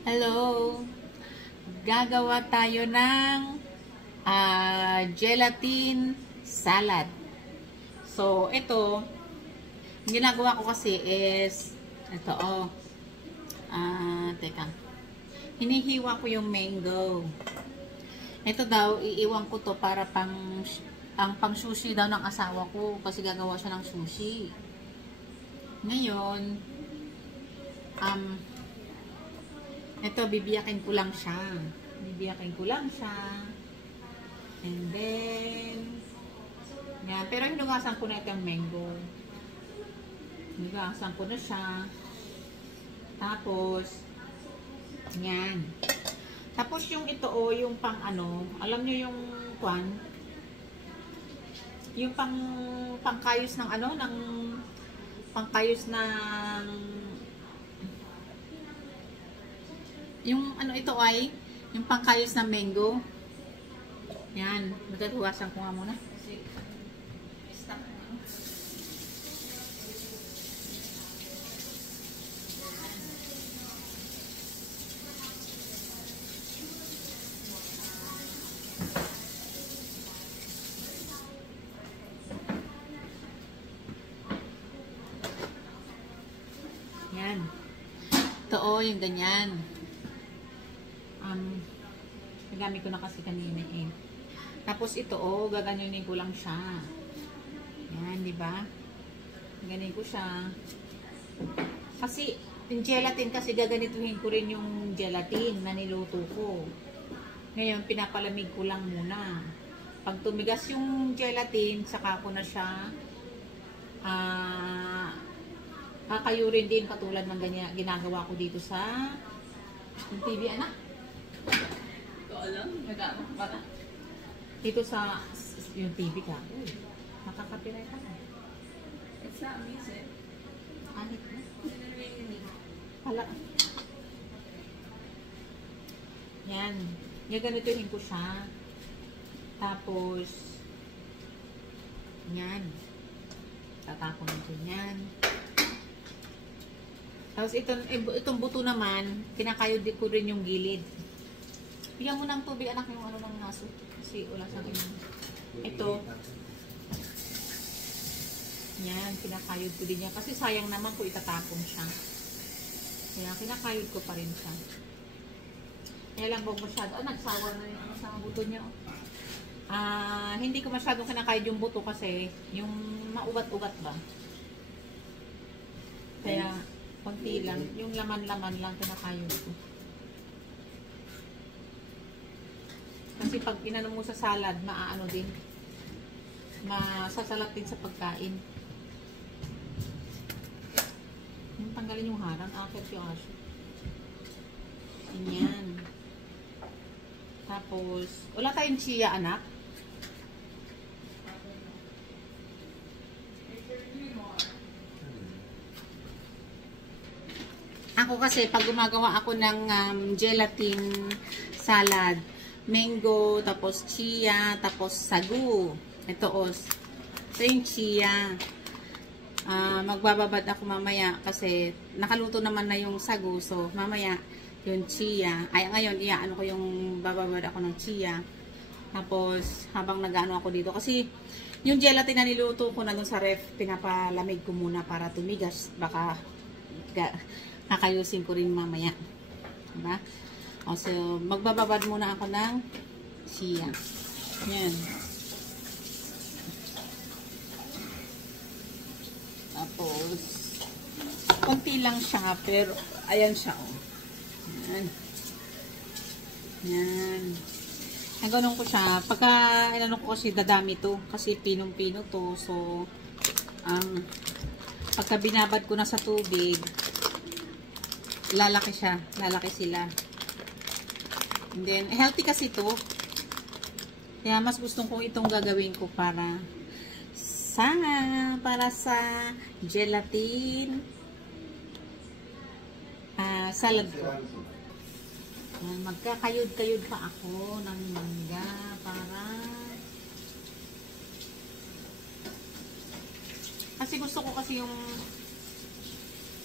Hello! Gagawa tayo ng gelatin salad. So, ito, ang ginagawa ko kasi is, ito teka. Hinihiwa ko yung mango. Ito daw, iiwan ko to para pang sushi daw ng asawa ko kasi gagawa siya ng sushi. Ngayon, ito, bibiyakin ko lang siya. And then, yan. Pero hinugasan ko na itong mango. Hinugasan ko na siya. Tapos, yan. Tapos yung ito, yung pang alam nyo yung kwan? Yung pangkayos ng pangkayos ng yung ito ay yung pangkayos ng mango. Yan, magatuwasan ko nga muna. Yan. Ito yung ganyan. Nagamit ko na kasi kanina eh. Tapos ito gaganyanin ko lang siya. Yan, di ba? Gaganyanin ko siya. Kasi yung gelatin kasi gaganituhin ko rin yung gelatin na niluto ko. Ngayon pinapalamig ko lang muna. Pag tumigas yung gelatin, saka ko na siya kakayurin din katulad ng ganyan ginagawa ko dito sa yung TV anak. Dito sa yung TV ka. Nakaka-copyright ka. It's not music. Anit na. Hala. Yan. Gaganituhin ko siya. Tapos yan. Tatapon natin yan. Tapos itong buto naman, kinakayod ko rin yung gilid. Bigyan mo ng tubig anak yung ng naso. Kasi wala sa akin. Ito. Yan, kinakayod ko din yan. Kasi sayang naman kung itatapon siya. Kaya kinakayod ko pa rin siya. Kaya lang po masyado. Nagsawa na yung sa buto niya. Hindi ko masyadong kinakayod yung buto kasi yung maugat-ugat ba. Kaya konti lang. Yung laman-laman lang kinakayod ko. Kasi pag inano mo sa salad, maaano din. Masasalat din sa pagkain. Yung tanggalin yung harang, akit yung aso. Ganyan. Tapos, wala tayong chia, anak. Ako kasi, pag gumagawa ako ng gelatin salad, mango, tapos chia, tapos sagu. Ito yung chia. Magbababad ako mamaya kasi nakaluto naman na yung sagu. So, mamaya yung chia. Ay, ngayon, iaano ko yung bababad ako ng chia. Tapos, habang nag-ano ako dito. Kasi, yung gelatin na niluto ko na dun sa ref, pinapalamig ko muna para tumigas. Baka kakayusin ko rin mamaya. Diba? So, magbababad muna ako ng chia. Yan. Tapos, konti lang siya, pero, ayan siya, Yan. Yan. Ang ganun ko siya. Pagka, inano ko kasi dadami to. Kasi pinong-pino to. So, pagka binabad ko na sa tubig, lalaki siya. Lalaki sila. And then, healthy kasi to. Kaya mas gustong kong itong gagawin ko para sa gelatin salad ko. Magkakayod-kayod pa ako ng mangga para kasi gusto ko kasi yung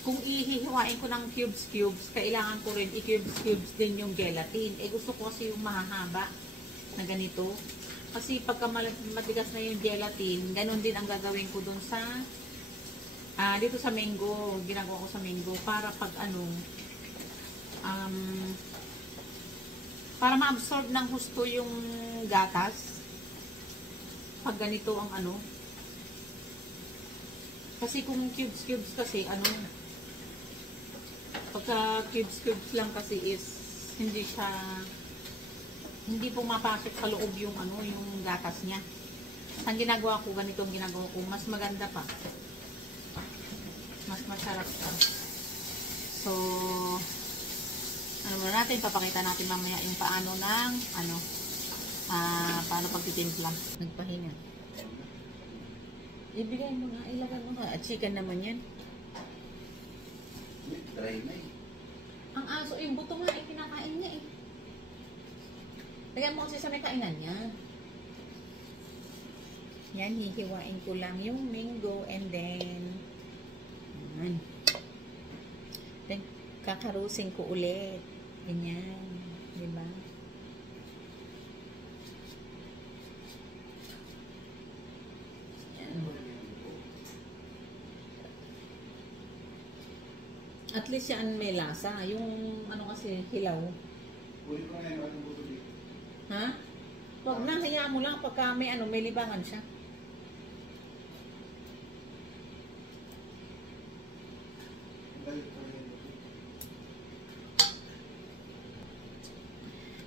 kung ihihiwain ko ng cubes, kailangan ko rin i-cubes din yung gelatin. Eh, gusto ko kasi yung mahahaba na ganito. Kasi pagka matigas na yung gelatin, ganun din ang gagawin ko dun sa dito sa mango. Ginagawa ko sa mango para pag para ma-absorb ng husto yung gatas. Pag ganito ang kasi kung cubes kasi pagka cubes lang kasi is hindi pumapasok sa loob yung yung gatas niya. Ang ginagawa ko, mas maganda pa. Mas masarap pa. So, natin, papakita natin mamaya yung paano paano pagtitimpla. Nagpahinga. Ibigay mo nga, ilagay mo nga. At chicken naman yan. Dry na eh. Ang aso, yung buto nga, kinakain niya eh. Lagyan mo kasi sa may kainan niya. Yan, hihiwain ko lang yung mango and then kakarusin ko ulit. Ganyan. Diba? Yan. At least yan may lasa. Yung kasi hilaw. Pwede ko ngayon natin buto dito. Ha? Huwag na, hayaan mo lang pagka may libangan siya.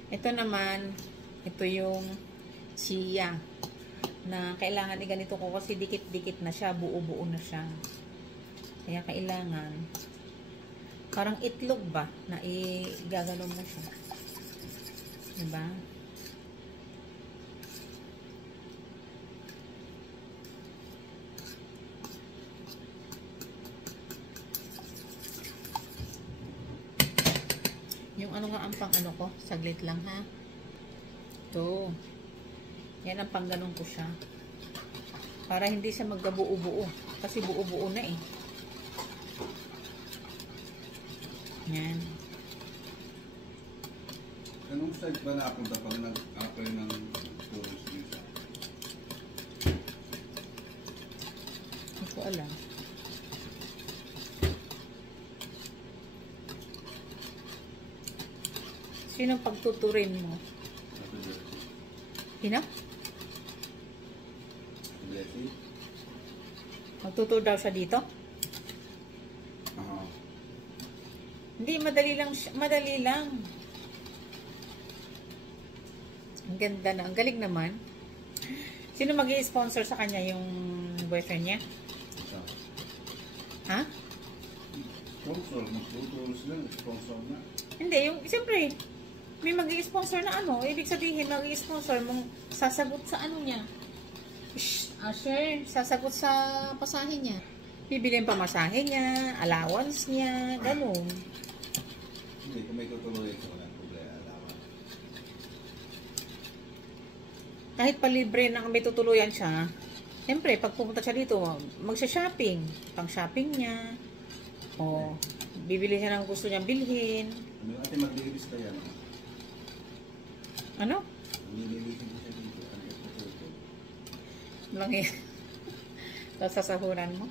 Ito naman, ito yung chia na kailangan ganito ko kasi dikit-dikit na siya, buo-buo na siya. Kaya kailangan parang itlog ba na igagano mo siya. Diba? Yung nga ang pang ko, saglit lang ha. Ito. Yan ang pang ganun ko siya. Para hindi siya magkabuo-buo. Kasi buo-buo na eh. Yan. Anong side ba napunta pag nag-apply ng tourist visa? Hindi ko alam. Sinong pagtuturin mo? Sino? Blessing? Magtutur daw siya dito? Hindi, madali lang. Ang ganda na. Ang galing naman. Sino mag-i-sponsor sa kanya? Yung boyfriend niya? Ha? Sponsor. Mag-tourist lang. Sponsor na. Hindi, siyempre, may mag-i-sponsor na ibig sabihin, mag-i-sponsor mong sasagot sa niya. Sure, sasagot sa pasahe niya. Bibilin pa masahe niya, allowance niya, ganun. Hindi, kung may tutuloy ko walang problema, allowance. Kahit palibre na may tutuluyan siya, siyempre, pag pumunta siya dito, magsha-shopping. Pang-shopping niya. O, bibili siya ng gusto niyang bilhin. Ano yung ating mag-release kaya naman? Ano? Nililisin ko siya dito. Ano yung tutuloy? Lang yan. Sasahuran mo.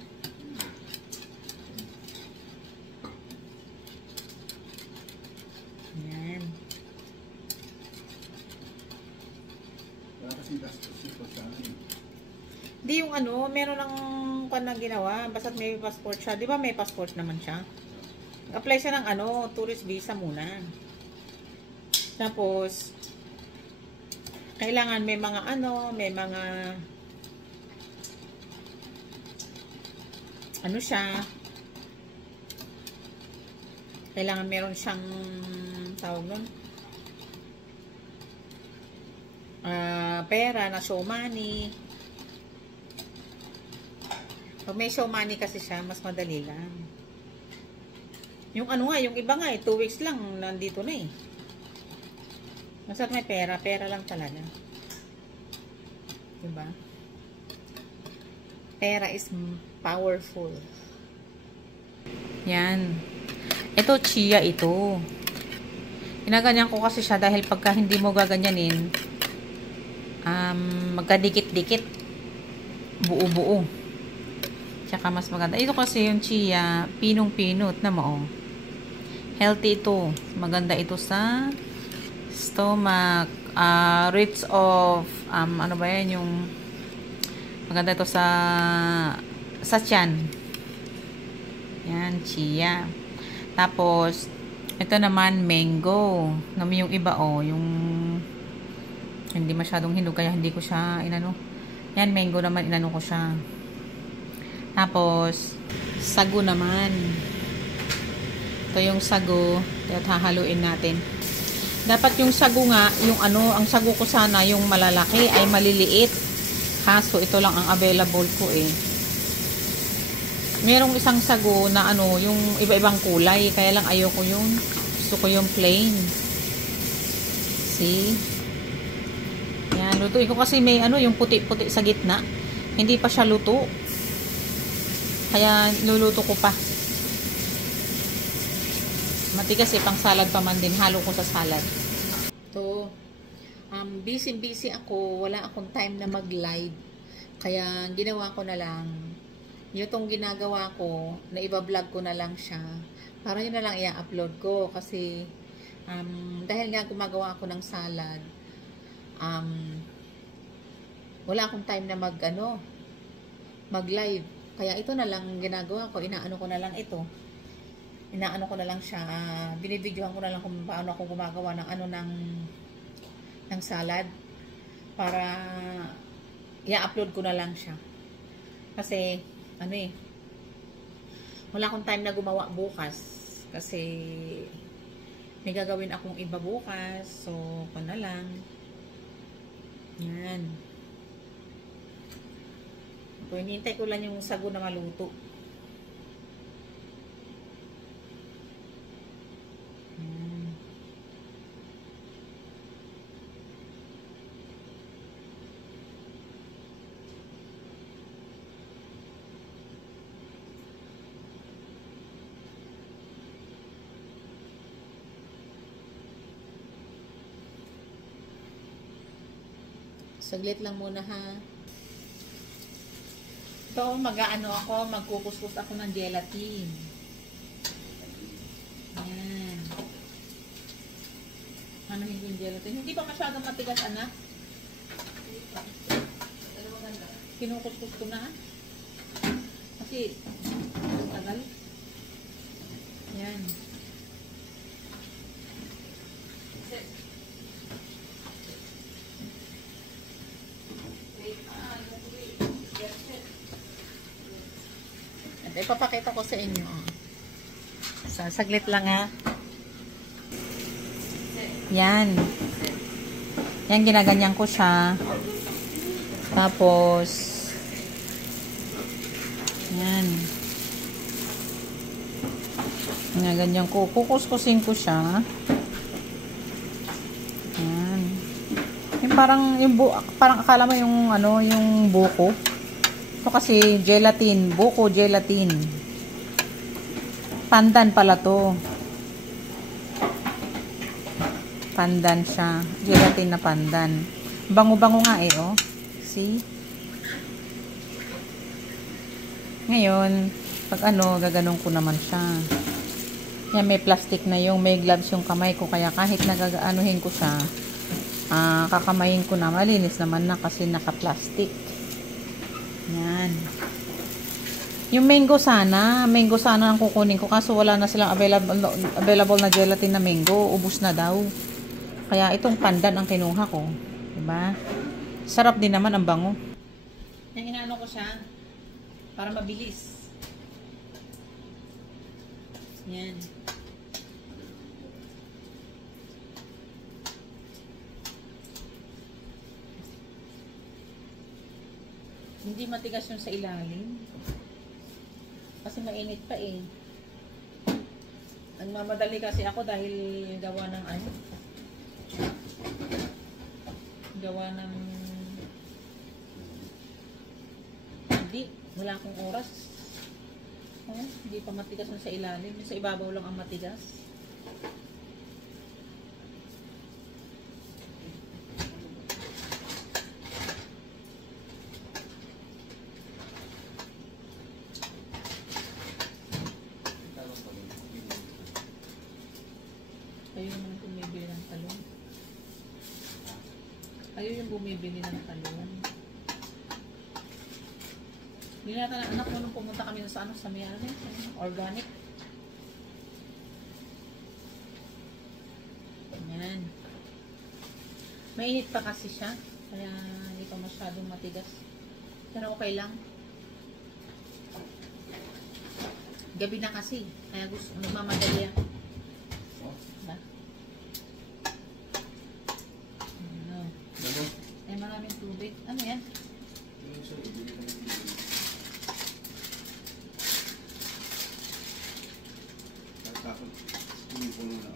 Yan. Wala kasi gastos ko sa Di yung meron ng na ginawa. Basta't may passport siya. Di ba may passport naman siya? Apply siya ng tourist visa muna. Tapos, kailangan may mga siya. Kailangan meron siyang tawag nun. Pera na show money. Pag may show money kasi siya, mas madali lang. Yung yung iba nga 2 weeks lang nandito na eh. Basta't may pera lang talaga. Diba? Pera is powerful. Yan. Ito, chia ito. Ginaganyan ko kasi siya dahil pagka hindi mo gaganyanin, magkadikit-dikit. Buo-buo. Tsaka mas maganda. Ito kasi yung chia, pinong-pinot na mo. Healthy ito. Maganda ito sa stomach. Rich of, ano ba yan, yung maganda ito sa tiyan. Yan, chia. Tapos, ito naman, mango. Yung iba, yung hindi masyadong hinog, kaya hindi ko siya inano. Yan, mango naman, inano ko siya. Tapos, sago naman. Ito yung sago. At hahaluin natin. Dapat yung sago nga, ang sago ko sana, yung malalaki ay maliliit. Kaso, ito lang ang available ko eh. Merong isang sago na yung iba-ibang kulay. Kaya lang ayoko yun. Gusto ko yung plain. See? Yan, lutuin ko kasi may yung puti-puti sa gitna. Hindi pa siya luto. Kaya luluto ko pa. Matigas pang salad pa man din. Halo ko sa salad. So, busy ako. Wala akong time na mag-live. Kaya ginawa ko na lang. Yung ginagawa ko, na iba-vlog ko na lang siya. Para yun na lang i-upload ko. Kasi, dahil nga gumagawa ako ng salad, wala akong time na mag-live. Kaya ito na lang ginagawa ko. Inaano ko na lang ito. Inaano ko na lang siya. Binibidyohan ko na lang kung paano ako gumagawa ng salad. Para i-upload ko na lang siya. Kasi, wala akong time na gumawa bukas. Kasi, may gagawin akong iba bukas. So, ko na lang. Yan. So, hinihintay ko lang yung sago na maluto. Saglit lang muna ha. Ito, magkukuskus ako ng gelatin. Ayan. Hindi yung gelatin? Hindi pa masyadong matigas, anak. Kinukuskus ko na. Kasi, tagal. Ayan. Ipapakita ko sa inyo. Saglit lang ha. Yan. Yan, ginaganyan ko siya. Tapos, yan. Ginaganyan ko. Kukuskusin ko siya. Yan. Yung parang akala mo yung buko. Ito kasi gelatin, buko gelatin. Pandan pala to. Pandan siya. Gelatin na pandan. Bango-bango nga oh. See? Ngayon, pag gaganon ko naman siya. Yan, may plastic na may gloves yung kamay ko. Kaya kahit nagagaanuhin ko siya, kakamayin ko na. Malinis naman na kasi naka-plastic. Yan. Yung mango sana ang kukunin ko kaso wala na silang available na gelatin na mango. Ubus na daw. Kaya itong pandan ang kinuha ko. Diba? Sarap din naman ang bango. Yung inaano ko siya para mabilis. Yan. Hindi matigas yung sa ilalim. Kasi mainit pa eh. Nagmamadali kasi ako dahil gawa ng hindi. Wala akong oras. Oh, hindi pa matigas na sa ilalim. Sa ibabaw lang ang matigas. Kayo naman ang bumibili ng talong. Kayo yung bumibili ng talong. Binata ng anak ko nung pumunta kami sa sa may organic. Ayan. Mainit pa kasi siya. Kaya hindi pa masyadong matigas. Pero okay lang. Gabi na kasi. Kaya gusto nagmamadali ako. Ay, maraming tubig. Ano yan? Tapos, hindi po na.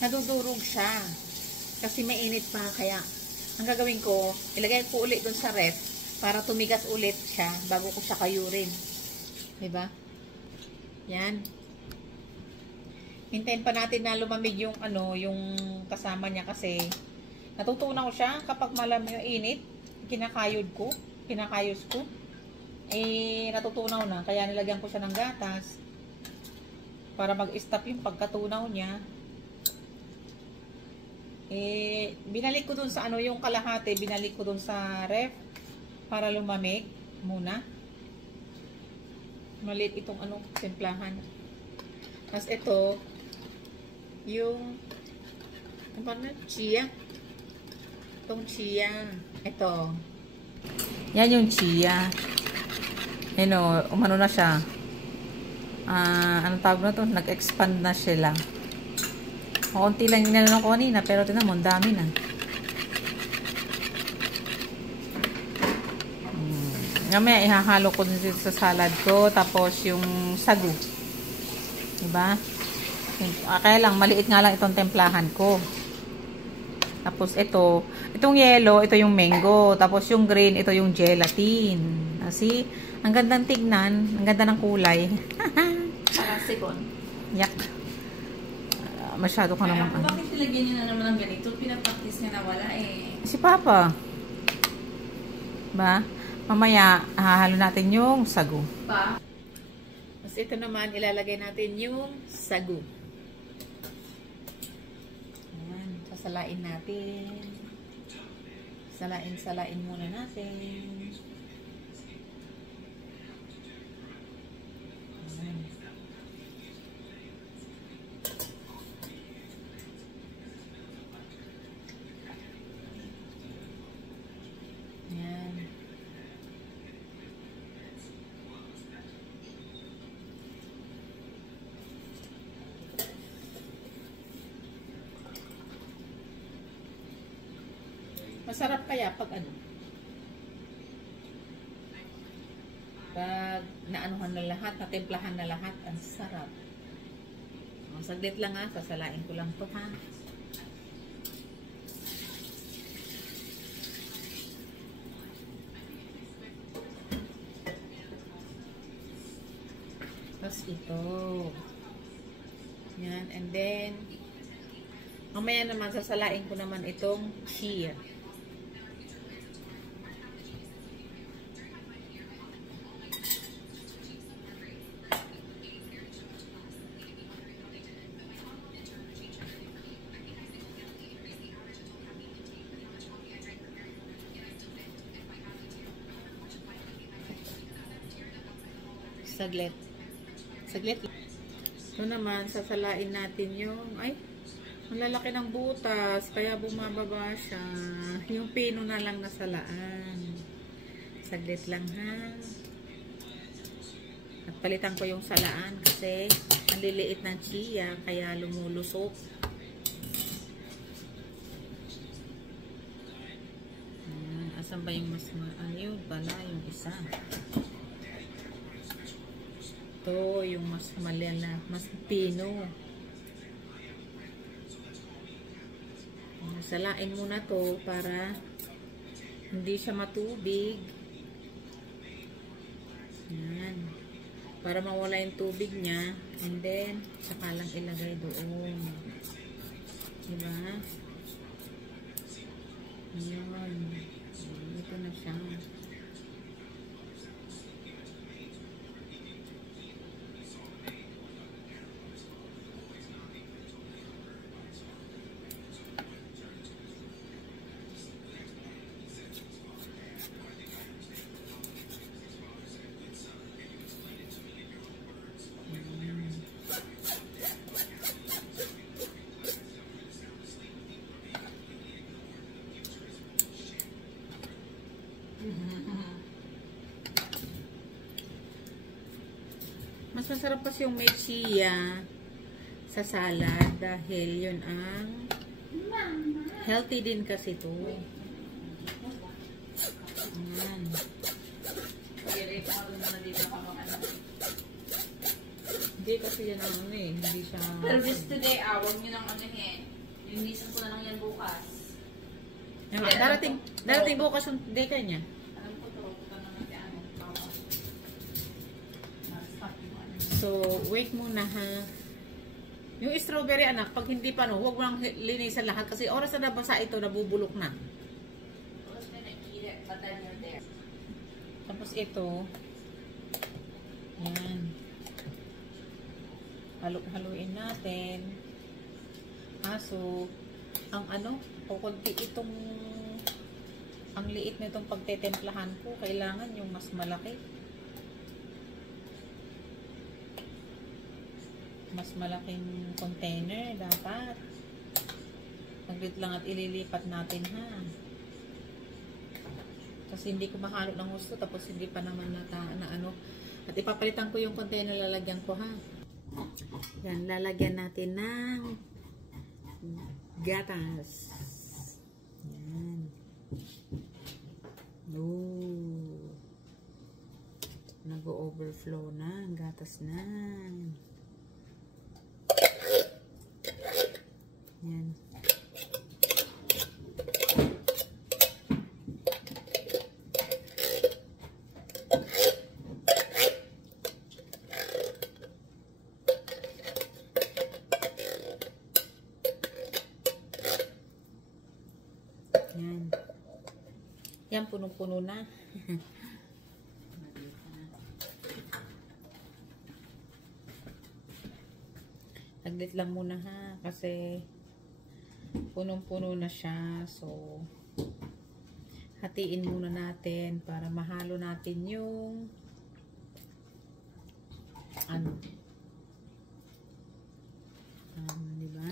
Nadudurog siya. Kasi mainit pa. Kaya, ang gagawin ko, ilagay ko ulit dun sa ref para tumigas ulit siya bago ko siya kayurin. Diba? Yan. Hintayin pa natin na lumamig yung yung kasama niya kasi natutunaw siya kapag malamig yung init. Kinakayos ko. Eh, natutunaw na. Kaya nilagyan ko siya ng gatas para mag-stop yung pagkatunaw niya. Eh, binalik ko dun sa yung kalahati, binalik ko dun sa ref para lumamig muna. Maliit itong templahan. Tapos ito, yung chia. Itong chia. Ito. Yan yung chia. Umano na siya. Anong tawag na to? Nag-expand na sila. Konti lang yung ko kanina, pero tinan mo, dami na. Ngayon, ihahalo ko dito sa salad ko, tapos yung sagu. Diba? Kaya lang, maliit nga lang itong templahan ko. Tapos itong yellow, ito yung mango. Tapos yung green, ito yung gelatin. Kasi, ang gandang tignan, ang ganda ng kulay. Parang sipon. Yak. Masyado ka naman. Bakit nilagyan niyo na naman ng ganito? Pinapraktis niya na wala eh. Si Papa. Ba? Mamaya, hahalo natin yung sagu. Pa? Tapos ito naman, ilalagay natin yung sagu. Ayan, sasalain natin. Salain muna natin. Ayan. Ayan. Masarap kaya pag pag naanuhan na lahat, natimplahan na lahat, ang sarap. Saglit lang sasalain ko lang to Tapos ito. Yan, and then mamaya naman sasalain ko naman itong chia. Saglit. Ito naman, sasalain natin yung, ang lalaki ng butas, kaya bumababa siya. Yung pino na lang nasalaan. Saglit lang At palitan ko yung salaan kasi ang liliit ng chia, kaya lumulusok. Asan ba yung mas isa. Ito, yung mas malala, mas pino. Salain mo na to para hindi siya matubig. Yan. Para mawala yung tubig niya. And then, saka lang ilagay doon. Diba? Ayan. Ito na siya. Mas masarap kasi yung may chia sa salad dahil yun ang healthy din kasi to. Ayan. Hindi kasi yan ang ano eh. Hindi siya... Pero this today, huwag nyo nang ano eh. Linisan ko na lang yan bukas. Darating bukas yung deka niya. Alam ko to, punta na natin ano. So, wait muna ha. Yung strawberry anak, pag hindi pa no, huwag mo lang linisan lahat kasi oras na nabasa ito, nabubulok na. Tapos na eat it, but then you're there. Tapos ito, yan. Haluin natin. So, ang ano, kukunti itong, ang liit na itong pagtetemplahan ko, kailangan yung mas malaki. Mas malaking container dapat. Saglit lang at ililipat natin ha. Kasi hindi ko mahalo ng gusto tapos hindi pa naman na ano. At ipapalitan ko yung container, lalagyan ko ha. Yan, lalagyan natin ng gatas. Yan. Oh. Nag-overflow na ang gatas na. Yan. Yan. Yan, punong-puno na. Saglit lang muna ha, kasi punong-puno na siya. So, hatiin muna natin para mahalo natin yung ano. Diba?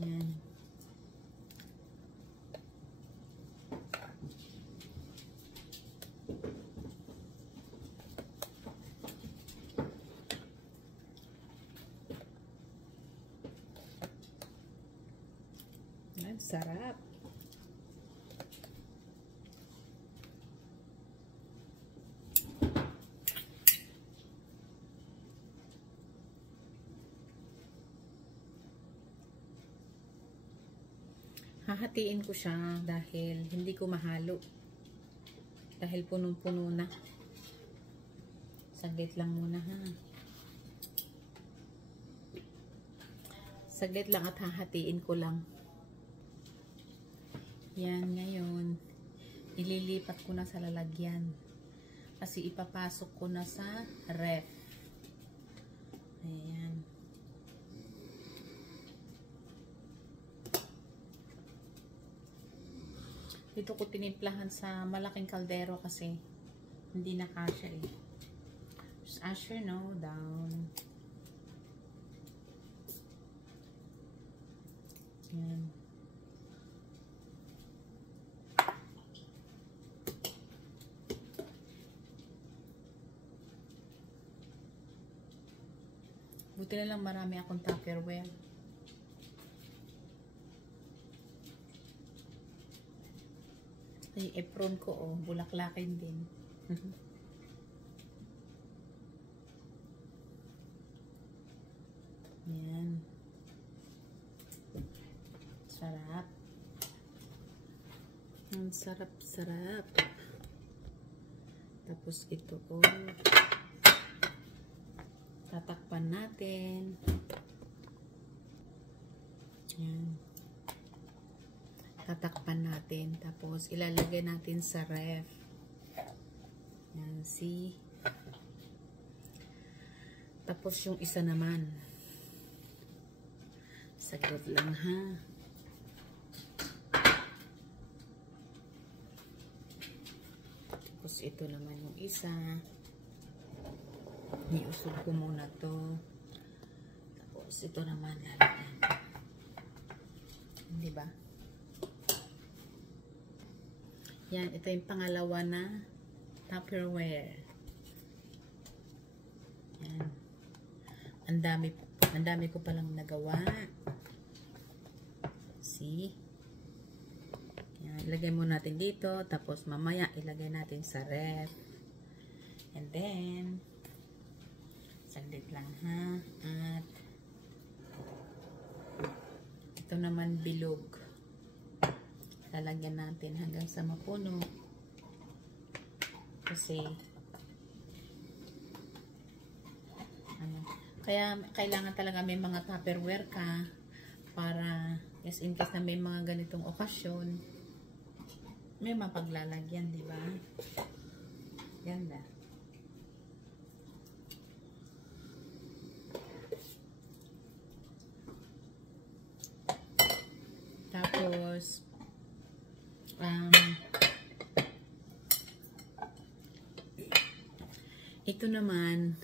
Yan. Yan, sarap. Hahatiin ko siya dahil hindi ko mahalo. Dahil punong-puno na. Saglit lang muna ha. Saglit lang at hahatiin ko lang. Yan, ngayon ililipat ko na sa lalagyan. Kasi ipapasok ko na sa ref. Ayan. Dito ko tinimplahan sa malaking kaldero kasi hindi na kasya eh. Just usher no down. Yan. Buti na lang marami akong Tupperware. Ay, apron ko, oh. Bulaklakin din. Yan. Sarap. Ang sarap-sarap. Tapos ito, oh. Tatakpan natin. Yan. Tatakpan natin. Tapos, ilalagay natin sa ref. Yan, see? Tapos, yung isa naman. Saglit lang, ha? Tapos, ito naman yung isa. Iusog ko muna to. Tapos, ito naman. Diba? Yan, ito yung pangalawa na Tupperware. Yan. Ang dami ko palang nagawa. See? Yan, ilagay mo natin dito. Tapos mamaya ilagay natin sa ref. And then, saglit lang ha. At ito naman bilog. Lalagyan natin hanggang sa mapuno. Kasi kaya kailangan talaga may mga Tupperware ka para yes, in case na may mga ganitong okasyon may mapaglalagyan, di ba? Ganda. Tapos ito naman,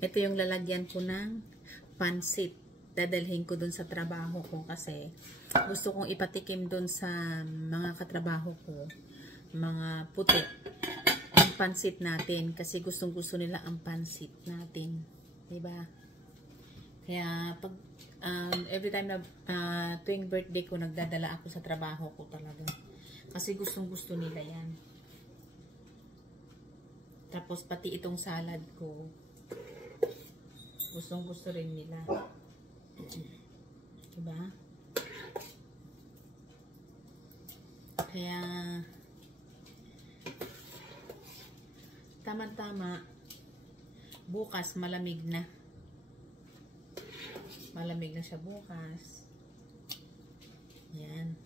ito yung lalagyan ko ng pansit. Dadalhin ko dun sa trabaho ko kasi gusto kong ipatikim dun sa mga katrabaho ko, mga puti, ang pansit natin kasi gustong gusto nila ang pansit natin, diba? Kaya pag every time na tuwing birthday ko, nagdadala ako sa trabaho ko talaga kasi gustong gusto nila yan. Tapos pati itong salad ko gustong gusto rin nila, diba? Kaya tama-tama bukas malamig na siya bukas. Yan.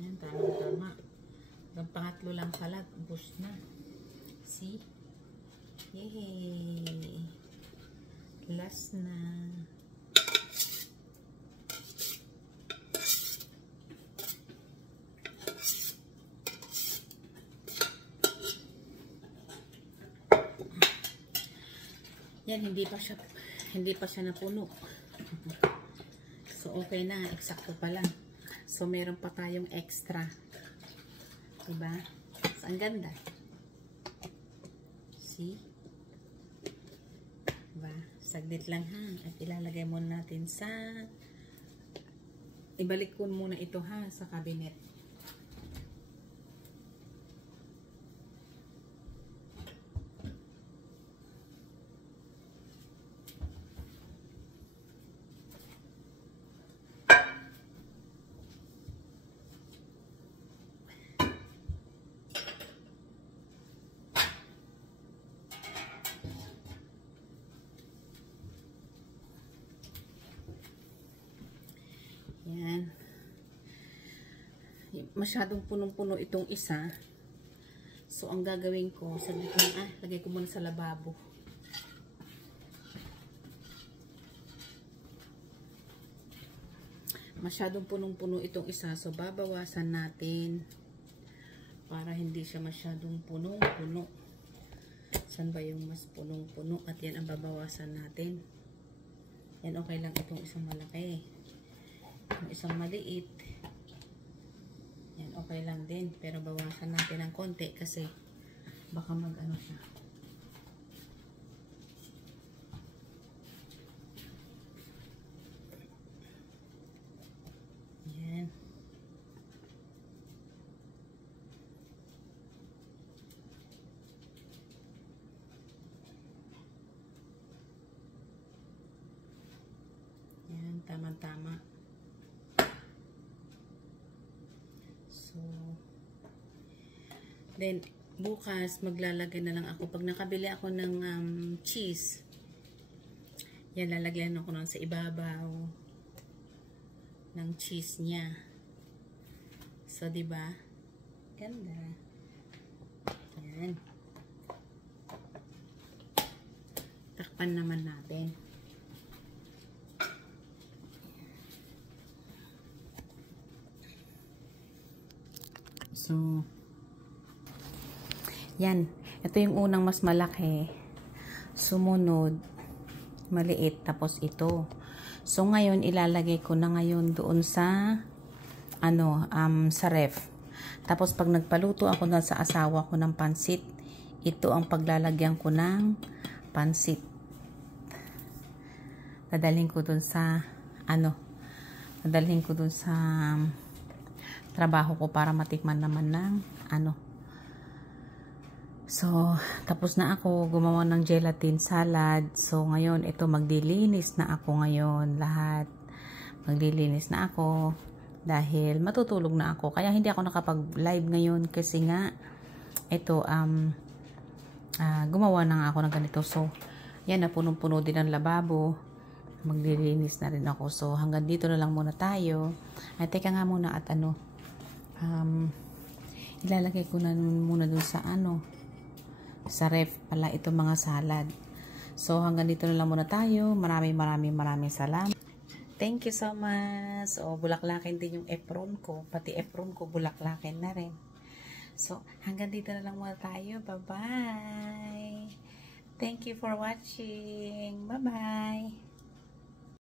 Yan, tama-tama. Hanggang pangatlo lang pala, ubos na. See? Yay! Last na. Yan, hindi pa siya napuno. So, okay na. Eksakto pa lang. So, meron pa tayong extra. Diba? So, ang ganda. See? Diba? Saglit lang ha. At ilalagay muna natin sa ibalik ko muna ito ha sa cabinet. Yan. Masyadong punong-puno itong isa. So, ang gagawin ko, saglit lang, lagay ko muna sa lababo. Masyadong punong-puno itong isa. So, babawasan natin para hindi siya masyadong punong-puno. Saan ba yung mas punong-puno? At yan ang babawasan natin. Yan, okay lang itong isang malaki. Yung isang maliit, yan okay lang din, pero bawasan natin ng konti kasi Baka mag-ano siya. Yan. Yan, tama-tama. So, then, bukas, maglalagay na lang ako. Pag nakabili ako ng cheese, yan, lalagyan ako nun sa ibabaw ng cheese niya. So, diba? Ganda. Yan. Takpan naman natin. So, yan. Ito yung unang mas malaki. Sumunod, maliit. Tapos ito. So, ngayon, ilalagay ko na ngayon doon sa, sa ref. Tapos, pag nagpaluto ako na sa asawa ko ng pansit, ito ang paglalagyan ko ng pansit. Dadalhin ko doon sa, dadalhin ko doon sa, trabaho ko para matikman naman ng So, tapos na ako gumawa ng gelatin salad. So, ngayon, ito magdilinis na ako ngayon. Lahat. Magdilinis na ako. Dahil matutulog na ako. Kaya hindi ako nakapag-live ngayon kasi nga, ito, gumawa na nga ako ng ganito. So, yan, napunong-puno din ang lababo. Magdilinis na rin ako. So, hanggang dito na lang muna tayo. Ay, teka nga muna at ilalagay ko na muna dun sa sa ref pala itong mga salad. So, hanggang dito na lang muna tayo. Maraming salamat. Thank you so much. So, bulaklakin din yung apron ko. Pati apron ko, bulaklakin na rin. So, hanggang dito na lang muna tayo. Bye-bye. Thank you for watching. Bye-bye.